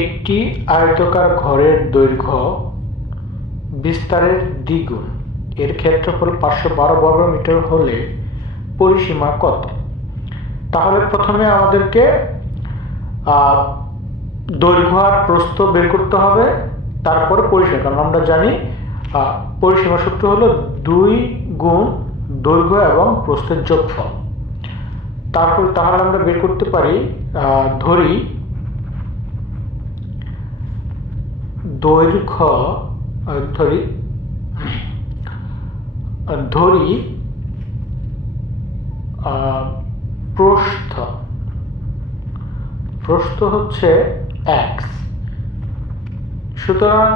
একটি আয়তাকার ঘরের দৈর্ঘ্য বিস্তারের দ্বিগুণ, এর ক্ষেত্রফল 512 বর্গমিটার হলে পরিসীমা কত? তাহলে প্রথমে আমাদেরকে দৈর্ঘ্য আর প্রস্থ বের করতে হবে, তারপরে পরিসীমা, কারণ আমরা জানি পরিসীমা সূত্র হলো 2 গুণ দৈর্ঘ্য এবং প্রস্থের যোগফল। তাহলে আমরা বের করতে পারি, ধরি দৈর্ঘ্য ধরি প্রস্থ হচ্ছে x, সুতরাং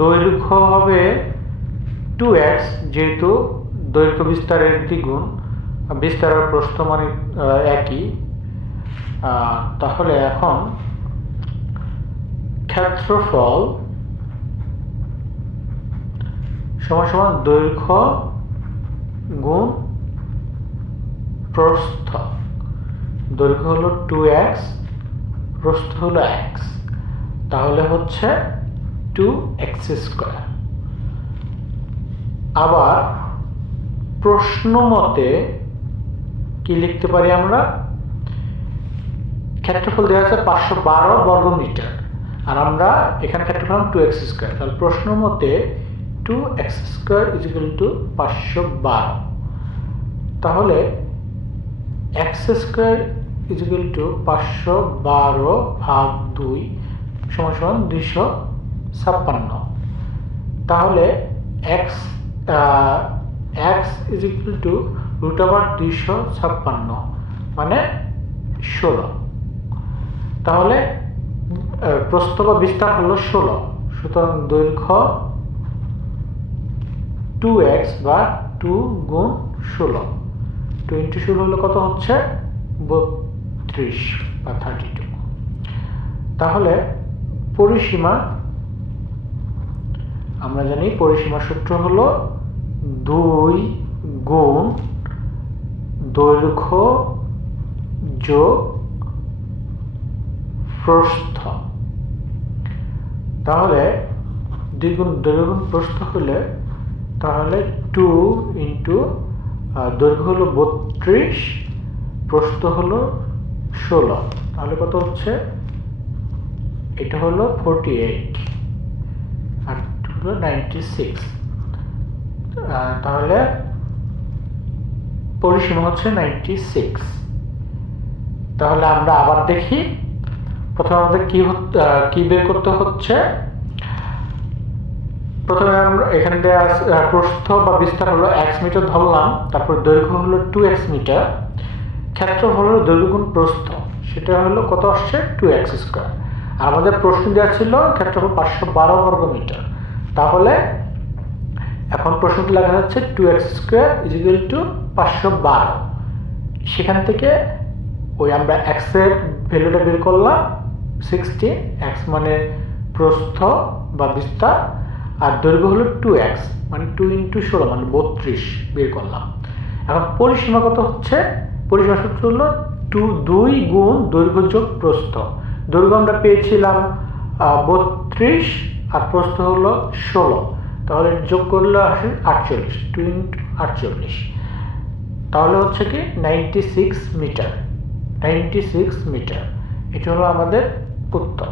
দৈর্ঘ্য হবে 2x, যেহেতু দৈর্ঘ্য বিস্তারের দ্বিগুণ, বিস্তার আর প্রস্থ মানে একই। তাহলে এখন ক্ষেত্রফল সমান সমান দৈর্ঘ্য গুণ প্রস্থ। দৈর্ঘ্য হলো 2x, প্রস্থ হলো x, তাহলে হচ্ছে 2x²। আবার প্রশ্ন মতে কি লিখতে পারি আমরা? ক্ষেত্রফল দেওয়া আছে 512 বর্গমিটার, আর আমরা এখানে ক্ষেত্রফল 2x², তাহলে প্রশ্ন মতে 2x² = 512। তাহলে x² = 512/2 = 256। তাহলে x = √256 মানে 16। তাহলে প্রস্থ বা বিস্তার হলো 16, সুতরাং দৈর্ঘ্য 2x বা 2 গুণ 16, 2 × 16 হলে কত হচ্ছে? 32 বা 32। তাহলে পরিসীমা, আমরা জানি পরিসীমা সূত্র হলো 2 গুণ দৈর্ঘ্য যোগ প্রস্থ। তাহলে 2 গুণ দৈর্ঘ্য গুণ প্রস্থ হলে, তাহলে 2 দৈর্ঘ্য হলো 32, প্রস্থ হলো 16, তাহলে কত হচ্ছে? এটা হলো 48 আর হলো 96। তাহলে পরিসীমা হচ্ছে 96। তাহলে আমরা আবার দেখি, প্রথমে আমাদের কি বের করতে হচ্ছে। প্রথমে আমরা এখানে প্রস্থ বা বিস্তার হলো x মিটার ধরলাম, তারপর দৈর্ঘ্য হলো 2x মিটার, ক্ষেত্রফল হলো দৈর্ঘ্য গুণ প্রস্থ, সেটা হলো কত আসছে? 2x²। আমাদের প্রশ্ন দেওয়া ছিল ক্ষেত্রফল 512 বর্গমিটার, তাহলে এখন প্রশ্নটি লেখা যাচ্ছে 2x² = 512। সেখান থেকে ওই আমরা x এর ভ্যালুটা বের করলাম 60, x মানে প্রস্থ বা বিস্তার, আর দৈর্ঘ্য হলো 2x মানে 2 × 16 মানে 32 বের করলাম। এখন পরিসীমা কত হচ্ছে? পরিসীমা সূত্র হলো 2 গুণ দৈর্ঘ্য যোগ প্রস্থ। দৈর্ঘ্য আমরা পেয়েছিলাম 32 আর প্রস্থ হলো 16, তাহলে যোগ করলে আসে 48, 2 × 48, তাহলে হচ্ছে কি 96 মিটার। 96 মিটার, এটা হলো আমাদের উত্তর।